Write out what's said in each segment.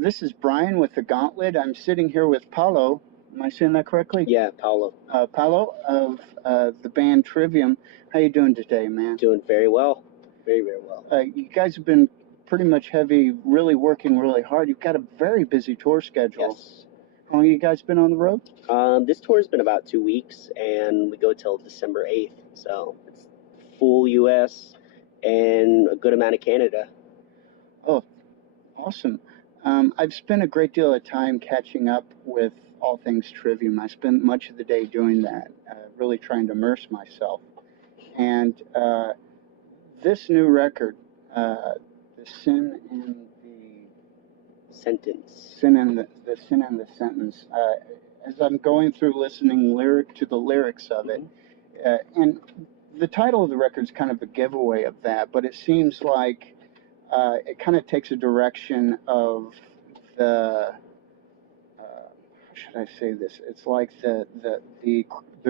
This is Brian with the Gauntlet. I'm sitting here with Paulo. Am I saying that correctly? Yeah, Paulo. Paulo of the band Trivium. How you doing today, man? Doing very well. Very, very well. You guys have been pretty much heavy, really working really hard. You've got a very busy tour schedule. Yes. How long have you guys been on the road? This tour has been about 2 weeks, and we go till December 8th. So it's full U.S. and a good amount of Canada. Oh, awesome. I've spent a great deal of time catching up with all things Trivium. I spent much of the day doing that, really trying to immerse myself. And this new record, the sin and the Sentence. sin and the sin and the sentence. As I'm going through listening to the lyrics of it, and the title of the record is kind of a giveaway of that, but it seems like it kind of takes a direction of the how should I say this? It's like the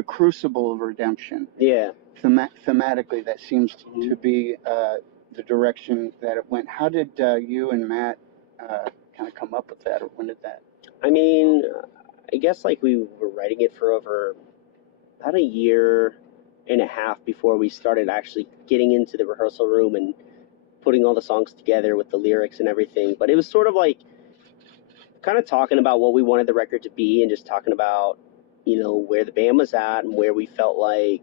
crucible of redemption. Yeah. Thematically, that seems to be the direction that it went. How did you and Matt kind of come up with that, or when did that? I mean, I guess like we were writing it for over about a year and a half before we started actually getting into the rehearsal room and putting all the songs together with the lyrics and everything. But it was sort of like kind of talking about what we wanted the record to be and just talking about, where the band was at and where we felt like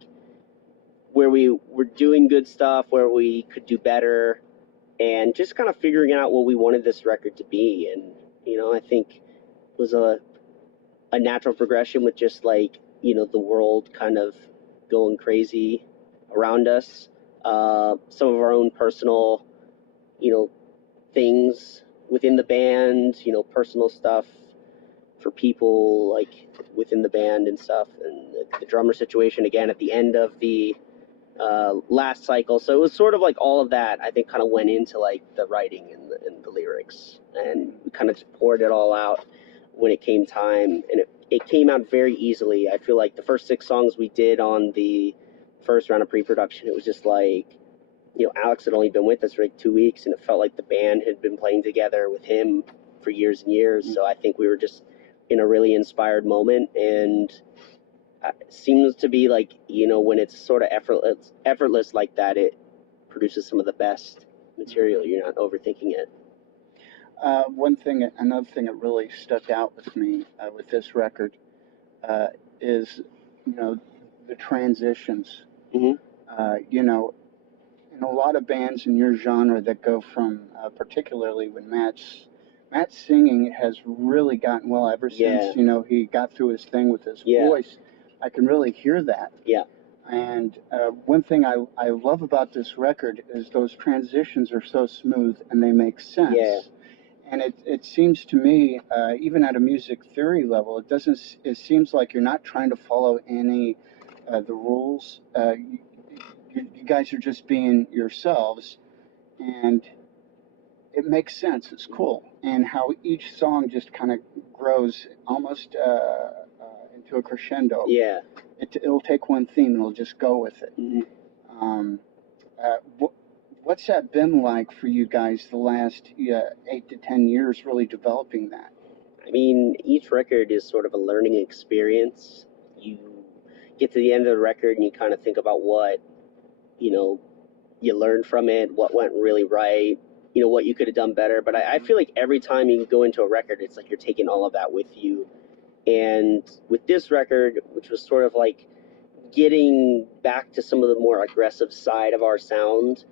where we were doing good stuff, where we could do better, and just kind of figuring out what we wanted this record to be. And, I think it was a natural progression with just like, the world kind of going crazy around us. Some of our own personal, things within the band, personal stuff for people like within the band and stuff, and the drummer situation again at the end of the last cycle. So it was sort of like all of that, I think, kind of went into like the writing and the lyrics, and we kind of just poured it all out when it came time, and it came out very easily. I feel like the first 6 songs we did on the first round of pre-production, it was just like, Alex had only been with us for like 2 weeks, and it felt like the band had been playing together with him for years and years. So I think we were just in a really inspired moment, and it seems to be like, when it's sort of effortless like that, it produces some of the best material. You're not overthinking it. Another thing that really stuck out with me with this record is, the transitions. In a lot of bands in your genre that go from, particularly when Matt's singing has really gotten well ever since, he got through his thing with his voice. I can really hear that. Yeah. And one thing I love about this record is those transitions are so smooth and they make sense. Yeah. And it seems to me, even at a music theory level, it seems like you're not trying to follow any the rules. You guys are just being yourselves, and it makes sense. It's cool. And how each song just kind of grows almost into a crescendo. Yeah. It'll take one theme and it'll just go with it. What's that been like for you guys the last 8 to 10 years, really developing that? I mean, each record is sort of a learning experience. You get to the end of the record and you kind of think about what, you learned from it, what went really right, what you could have done better. But I feel like every time you go into a record, it's like you're taking all of that with you. And with this record, which was sort of like getting back to some of the more aggressive side of our sound,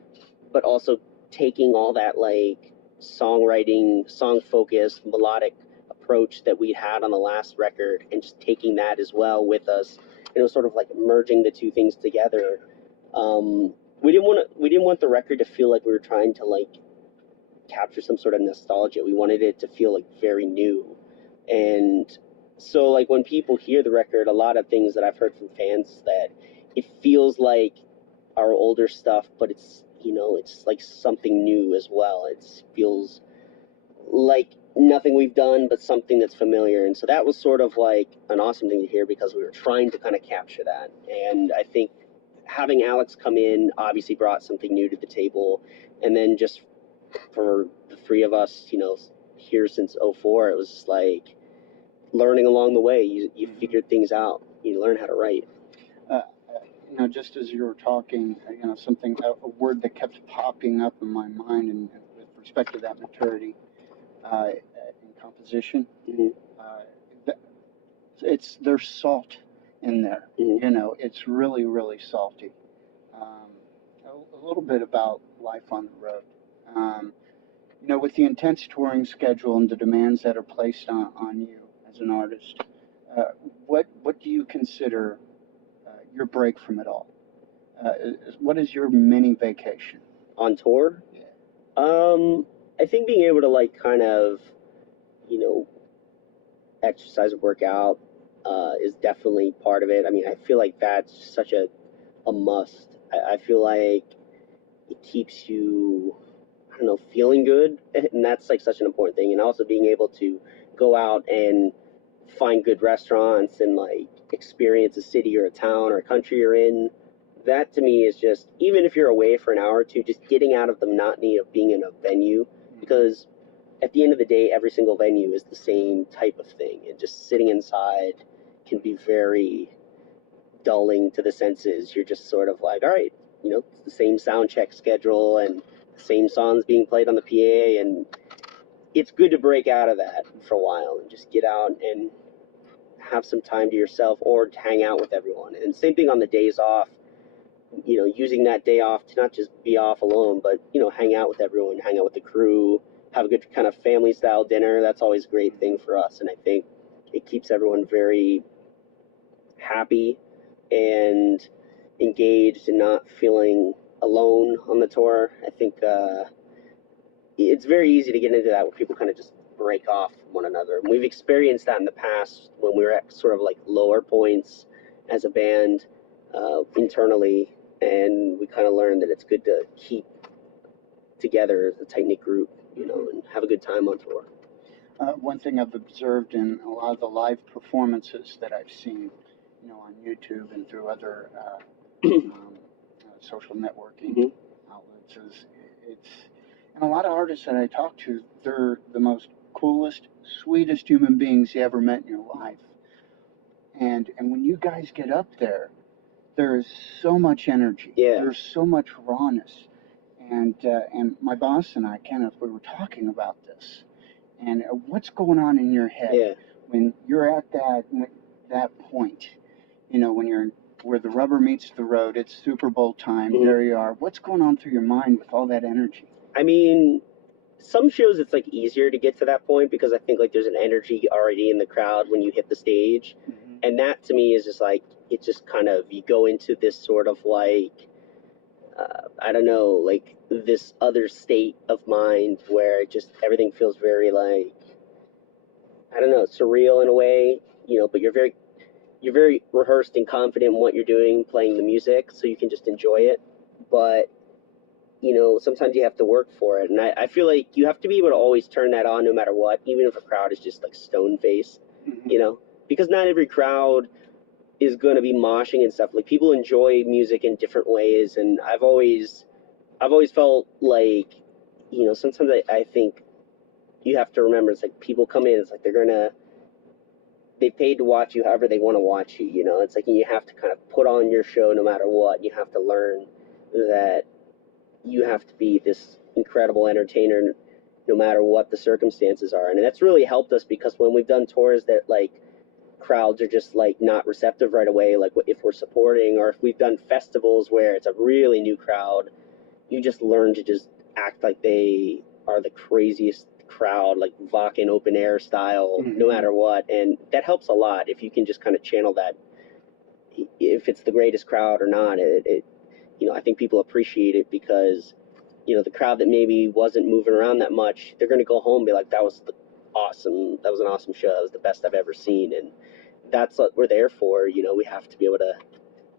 but also taking all that like songwriting, song-focused, melodic approach that we had on the last record, and just taking that as well with us. And it was sort of like merging the two things together. We didn't want the record to feel like we were trying to like capture some sort of nostalgia. We wanted it to feel like very new. And so like when people hear the record, a lot of things that I've heard from fans, that it feels like our older stuff, but it's, it's like something new as well. It feels like nothing we've done, but something that's familiar. And so that was sort of like an awesome thing to hear, because we were trying to kind of capture that. And I think having Alex come in obviously brought something new to the table. And then just for the 3 of us, here since '04. It was just like learning along the way. You figured things out. You learn how to write. Just as you were talking, a word that kept popping up in my mind, and with respect to that maturity in composition, Mm-hmm. uh, there's salt in there. Mm-hmm. It's really, really salty. Um, a little bit about life on the road. Um, with the intense touring schedule and the demands that are placed on you as an artist, uh, what do you consider your break from it all? What is your mini vacation? On tour? Yeah. I think being able to like kind of, you know, exercise and work out is definitely part of it. I mean, I feel like that's such a must. I feel like it keeps you, I don't know, feeling good, and that's like such an important thing. And also being able to go out and find good restaurants and like experience a city or a town or a country you're in. That to me is just, even if you're away for an hour or two, just getting out of the monotony of being in a venue, because at the end of the day, every single venue is the same type of thing, and just sitting inside can be very dulling to the senses. You're just sort of like, all right, it's the same sound check schedule and the same songs being played on the PA, and it's good to break out of that for a while and just get out and have some time to yourself or to hang out with everyone. And same thing on the days off, using that day off to not just be off alone, but, hang out with everyone, hang out with the crew, have a good kind of family style dinner. That's always a great thing for us. And I think it keeps everyone very happy and engaged and not feeling alone on the tour. I think it's very easy to get into that where people kind of just break off from one another. And we've experienced that in the past when we were at sort of like lower points as a band internally, and we kind of learned that it's good to keep together as a tight knit group, and have a good time on tour. One thing I've observed in a lot of the live performances that I've seen, on YouTube and through other social networking outlets, is it's and a lot of artists that I talk to, they're the most coolest, sweetest human beings you ever met in your life. And when you guys get up there is so much energy. Yeah. There's so much rawness. And my boss and I, Kenneth, we were talking about this. And what's going on in your head when you're at that point? When you're where the rubber meets the road. It's Super Bowl time. There you are. What's going on through your mind with all that energy? I mean, some shows it's like easier to get to that point because I think like there's an energy already in the crowd when you hit the stage. And that to me is just like, it's just kind of, you go into this sort of like, I don't know, like this other state of mind where it just everything feels very like, I don't know, surreal in a way, but you're very rehearsed and confident in what you're doing, playing the music, so you can just enjoy it. But sometimes you have to work for it, and I feel like you have to be able to always turn that on no matter what, even if a crowd is just like stone faced, because not every crowd is going to be moshing and stuff. Like, people enjoy music in different ways, and I've always felt like, sometimes I think you have to remember, it's like people come in, it's like they paid to watch you however they want to watch you, it's like you have to kind of put on your show no matter what. You have to learn that you have to be this incredible entertainer no matter what the circumstances are. And that's really helped us, because when we've done tours that like crowds are just like not receptive right away, like if we're supporting, or if we've done festivals where it's a really new crowd, you just learn to just act like they are the craziest crowd, like Vakken open air style, no matter what. And that helps a lot if you can just kind of channel that. If it's the greatest crowd or not, I think people appreciate it, because the crowd that maybe wasn't moving around that much, they're going to go home and be like, that was an awesome show, that was the best I've ever seen. And that's what we're there for. We have to be able to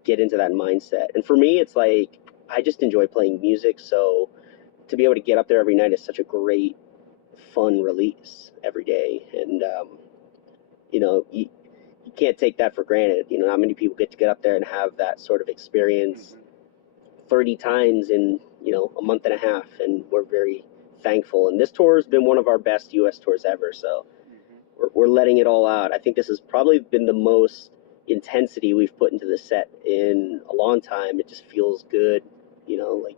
get into that mindset. And for me, it's like, I just enjoy playing music, so to be able to get up there every night is such a great, fun release every day. And you can't take that for granted. Not many people get to get up there and have that sort of experience 30 times in a month and a half, and we're very thankful. And this tour has been one of our best U.S. tours ever. So we're letting it all out. I think this has probably been the most intensity we've put into the set in a long time. It just feels good, you know, like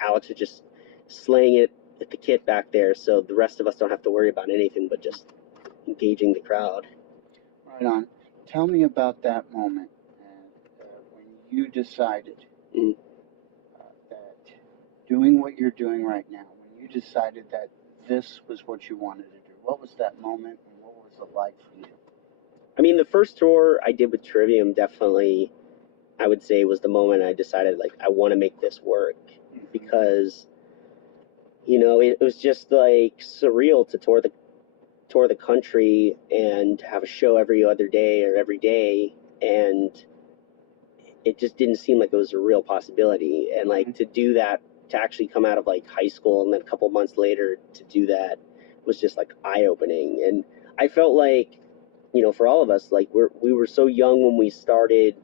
Alex is just slaying it at the kit back there, so the rest of us don't have to worry about anything but just engaging the crowd. Right on. Tell me about that moment when you decided that doing what you're doing right now, when you decided that this was what you wanted to do. What was that moment, and what was it like for you? I mean, the first tour I did with Trivium definitely, I would say, was the moment I decided, like, I want to make this work. Because, you know, it was just, like, surreal to tour the country and have a show every other day or every day, and it just didn't seem like it was a real possibility. And, like, to do that, to actually come out of, like, high school and then a couple months later to do that was just, like, eye-opening. And I felt like, you know, for all of us, like, we were so young when we started,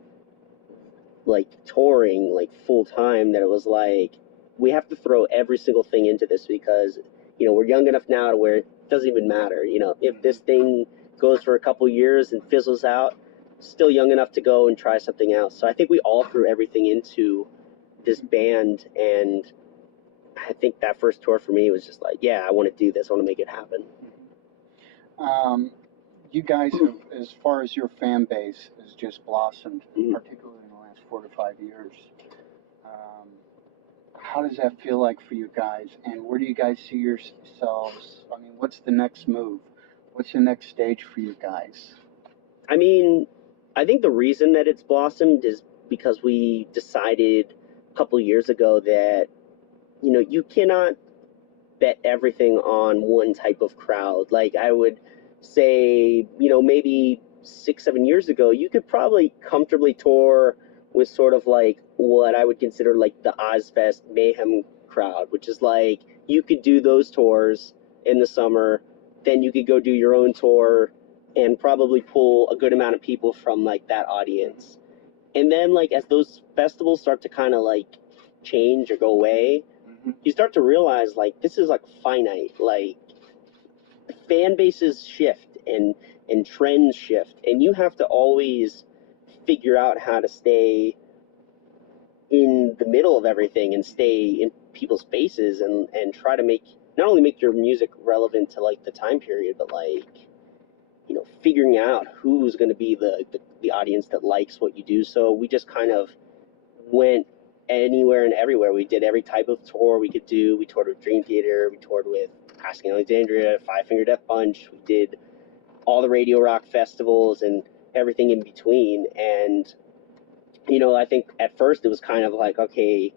like, touring, like, full-time, that it was like, we have to throw every single thing into this because, you know, we're young enough now to where it doesn't even matter. You know, if this thing goes for a couple years and fizzles out, still young enough to go and try something else. So I think we all threw everything into this band, and I think that first tour for me was just like, yeah, I want to do this. I want to make it happen. You guys have, as far as your fan base, has just blossomed, particularly in the last 4 to 5 years. How does that feel like for you guys, and where do you guys see yourselves? I mean, what's the next move? What's the next stage for you guys? I mean, I think the reason that it's blossomed is because we decided a couple years ago that, you know, you cannot bet everything on one type of crowd. Like, I would say, you know, maybe 6-7 years ago, you could probably comfortably tour with sort of like what I would consider like the Ozfest Mayhem crowd, which is like, you could do those tours in the summer, then you could go do your own tour and probably pull a good amount of people from like that audience. And then, like, as those festivals start to kind of like change or go away, you start to realize, like, this is like finite. Like, fan bases shift and trends shift, and you have to always figure out how to stay in the middle of everything and stay in people's faces and try to make, not only make your music relevant to like the time period, but like, you know, figuring out who's going to be the audience that likes what you do. So we just kind of went anywhere and everywhere. We did every type of tour we could do. We toured with Dream Theater. We toured with Asking Alexandria, Five Finger Death Punch. We did all the Radio Rock festivals and everything in between. And, you know, I think at first it was kind of like, okay,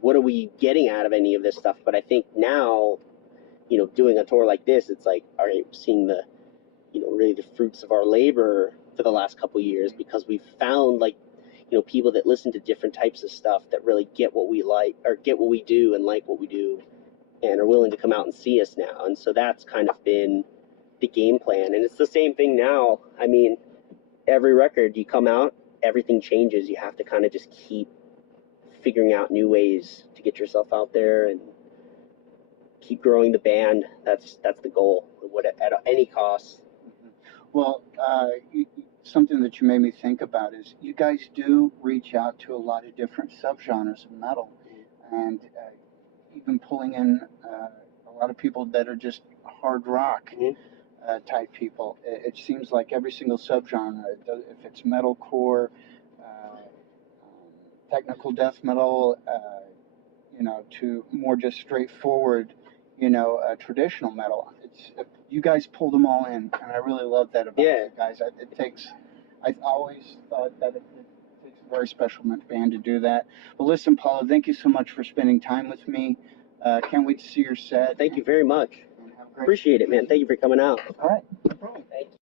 what are we getting out of any of this stuff? But I think now, you know, doing a tour like this, it's like, all right, seeing the, you know, really the fruits of our labor for the last couple of years, because we've found, like, you know, people that listen to different types of stuff that really get what we like, or get what we do and like what we do, and are willing to come out and see us now. And so that's kind of been the game plan. And it's the same thing now. I mean, every record you come out, everything changes. You have to kind of just keep figuring out new ways to get yourself out there and keep growing the band. That's the goal, at any cost. Well, something that you made me think about is you guys do reach out to a lot of different subgenres of metal, and even pulling in a lot of people that are just hard rock type people. It seems like every single subgenre, if it's metalcore, technical death metal, you know, to more just straightforward, you know, traditional metal. You guys pull them all in, and I really love that about you guys. I've always thought that it takes a very special band to do that. Well, listen, Paulo, thank you so much for spending time with me. Can't wait to see your set. Thank you very much. Appreciate it, man. Thank you for coming out. All right, no problem. Thank you.